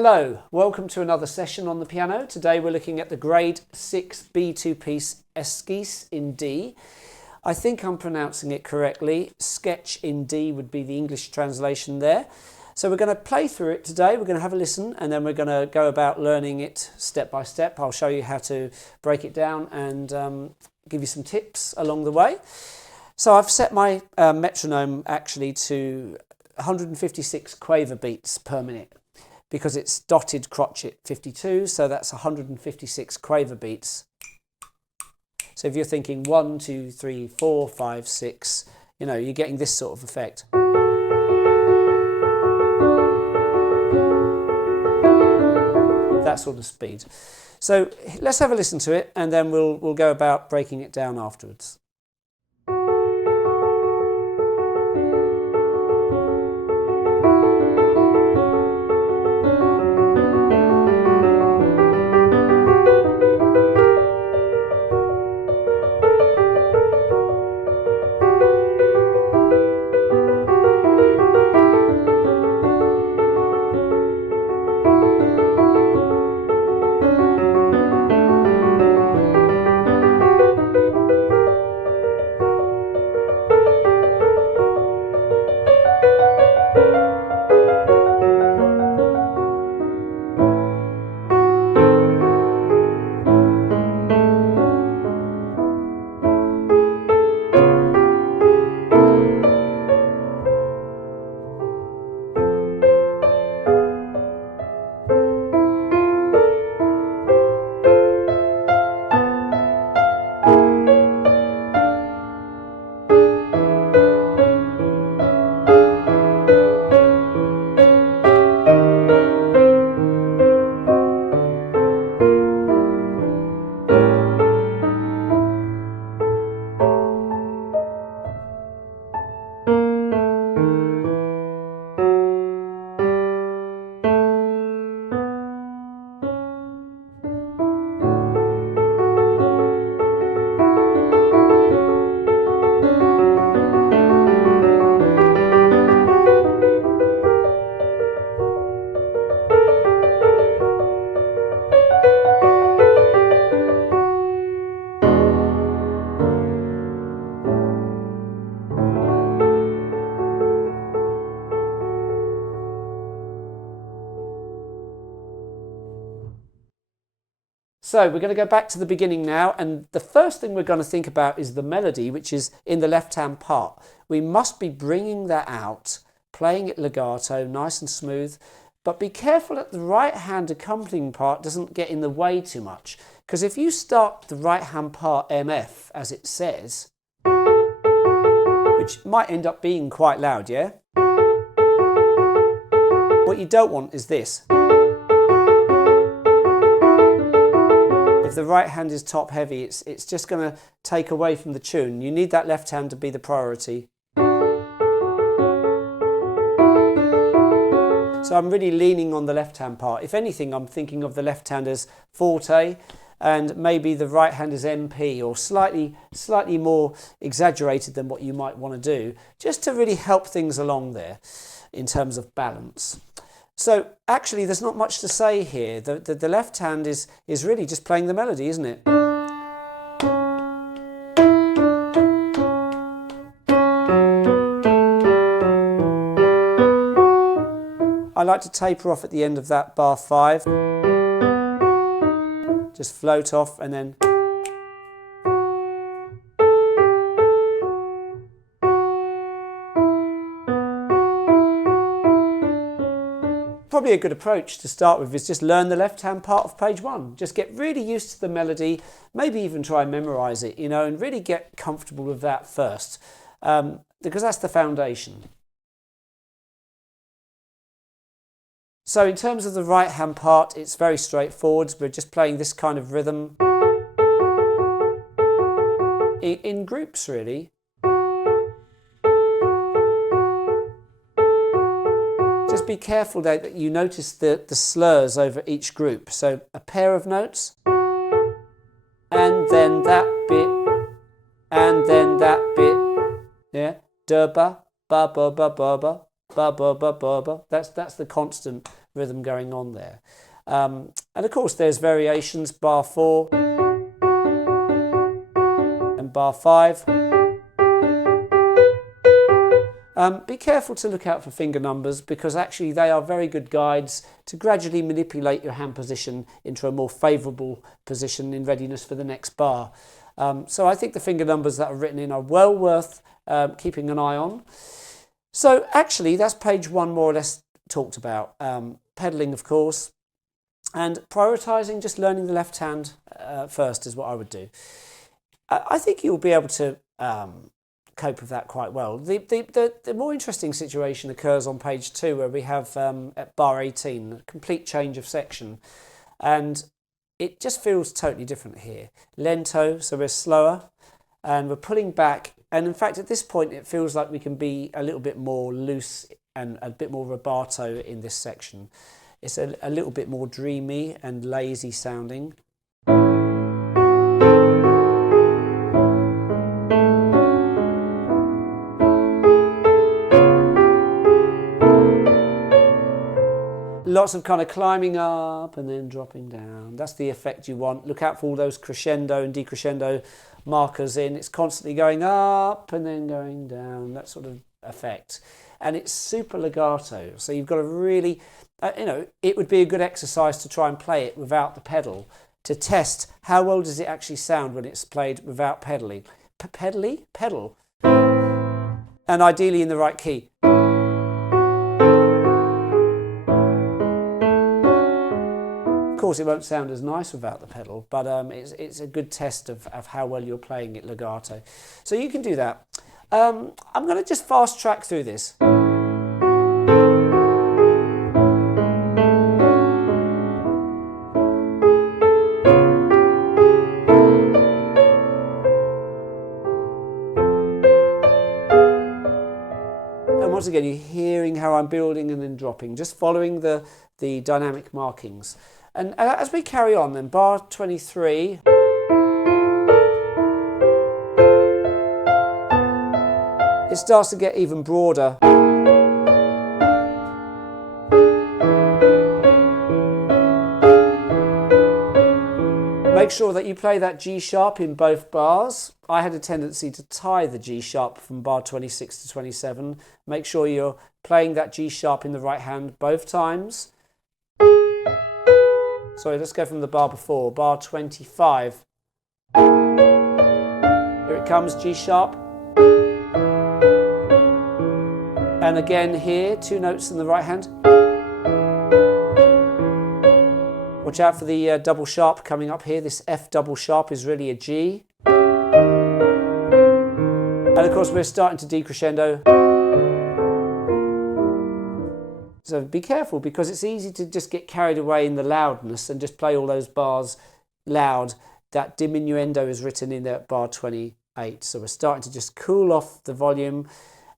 Hello, welcome to another session on the piano. Today we're looking at the grade 6 B2 piece Esquisse in D. I think I'm pronouncing it correctly. Sketch in D would be the English translation there. So we're going to play through it today. We're going to have a listen and then we're going to go about learning it step by step. I'll show you how to break it down and give you some tips along the way. So I've set my metronome actually to 156 quaver beats per minute, because it's dotted crotchet 52, so that's 156 quaver beats. So if you're thinking 1, 2, 3, 4, 5, 6, you know, you're getting this sort of effect. That sort of speed. So let's have a listen to it and then we'll go about breaking it down afterwards. So we're going to go back to the beginning now, and the first thing we're going to think about is the melody, which is in the left-hand part. We must be bringing that out, playing it legato, nice and smooth, but be careful that the right-hand accompanying part doesn't get in the way too much, because if you start the right-hand part MF, as it says, which might end up being quite loud, yeah? What you don't want is this. If the right hand is top heavy, it's just going to take away from the tune. You need that left hand to be the priority. So I'm really leaning on the left hand part. If anything, I'm thinking of the left hand as forte and maybe the right hand as MP, or slightly more exaggerated than what you might want to do, just to really help things along there in terms of balance. So actually there's not much to say here. The left hand is really just playing the melody, isn't it? I like to taper off at the end of that bar 5. Just float off and then probably a good approach to start with is just learn the left-hand part of page 1. Just get really used to the melody, maybe even try and memorize it, you know, and really get comfortable with that first, because that's the foundation. So in terms of the right-hand part, it's very straightforward. We're just playing this kind of rhythm in groups, really. Just be careful that you notice the slurs over each group. So a pair of notes, and then that bit, and then that bit. Yeah, da ba ba ba ba ba ba ba ba ba ba ba. That's the constant rhythm going on there. And of course there's variations, bar 4 and bar 5. Be careful to look out for finger numbers, because actually they are very good guides to gradually manipulate your hand position into a more favourable position in readiness for the next bar. So I think the finger numbers that are written in are well worth keeping an eye on. So actually that's page 1 more or less talked about. Pedalling, of course, and prioritising, just learning the left hand first is what I would do. I think you'll be able to cope with that quite well. The more interesting situation occurs on page 2, where we have at bar 18 a complete change of section, and it just feels totally different here. Lento, so we're slower and we're pulling back, and in fact at this point it feels like we can be a little bit more loose and a bit more rubato in this section. It's a little bit more dreamy and lazy sounding. Lots of kind of climbing up and then dropping down. That's the effect you want. Look out for all those crescendo and decrescendo markers in. It's constantly going up and then going down, that sort of effect. And it's super legato. So you've got to really, it would be a good exercise to try and play it without the pedal, to test how well does it actually sound when it's played without pedaling. Pedal. And ideally in the right key. Of course, it won't sound as nice without the pedal, but it's a good test of how well you're playing it legato. So you can do that. I'm going to just fast track through this. And once again, you're hearing how I'm building and then dropping, just following the dynamic markings. And as we carry on then, bar 23, it starts to get even broader. Make sure that you play that G sharp in both bars. I had a tendency to tie the G sharp from bar 26 to 27. Make sure you're playing that G sharp in the right hand both times. Sorry, let's go from the bar before, bar 25. Here it comes, G sharp. And again here, 2 notes in the right hand. Watch out for the double sharp coming up here. This F double sharp is really a G. And of course we're starting to decrescendo. So be careful, because it's easy to just get carried away in the loudness and just play all those bars loud. That diminuendo is written in there at bar 28. So we're starting to just cool off the volume.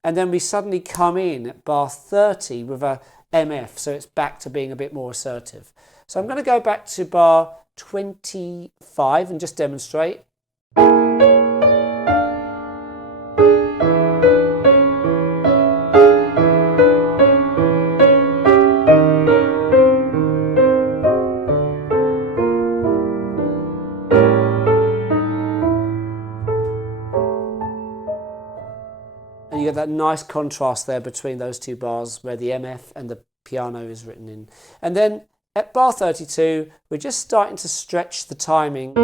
And then we suddenly come in at bar 30 with a MF. So it's back to being a bit more assertive. So I'm going to go back to bar 25 and just demonstrate. You get that nice contrast there between those two bars where the MF and the piano is written in. And then at bar 32, we're just starting to stretch the timing.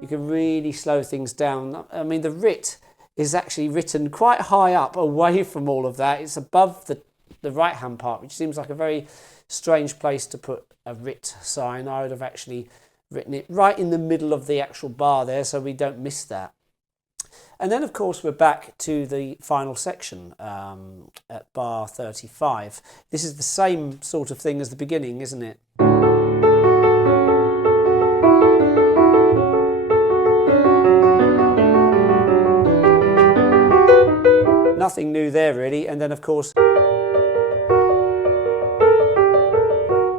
You can really slow things down. I mean, the writ is actually written quite high up away from all of that. It's above the right hand part, which seems like a very strange place to put a writ sign. I would have actually written it right in the middle of the actual bar there, so we don't miss that. And then of course we're back to the final section at bar 35. This is the same sort of thing as the beginning, isn't it? Nothing new there really. And then of course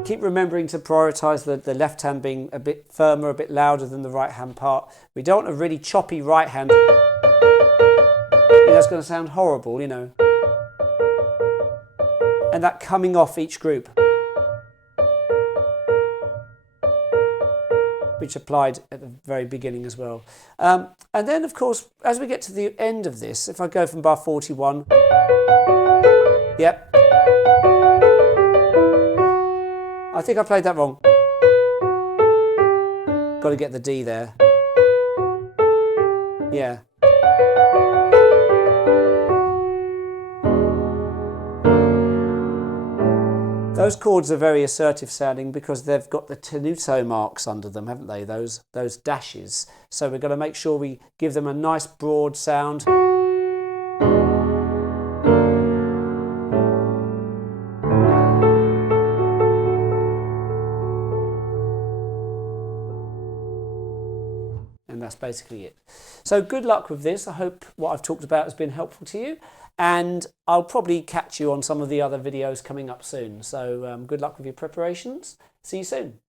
keep remembering to prioritise the left hand being a bit firmer, a bit louder than the right hand part. We don't want a really choppy right hand. that's going to sound horrible, you know. And that coming off each group, which applied at the very beginning as well. And then, of course, as we get to the end of this, if I go from bar 41, yep. I think I played that wrong. Got to get the D there. Yeah. Those chords are very assertive sounding because they've got the tenuto marks under them, haven't they? Those dashes. So we've got to make sure we give them a nice broad sound. And that's basically it. So good luck with this. I hope what I've talked about has been helpful to you. And I'll probably catch you on some of the other videos coming up soon. So good luck with your preparations. See you soon.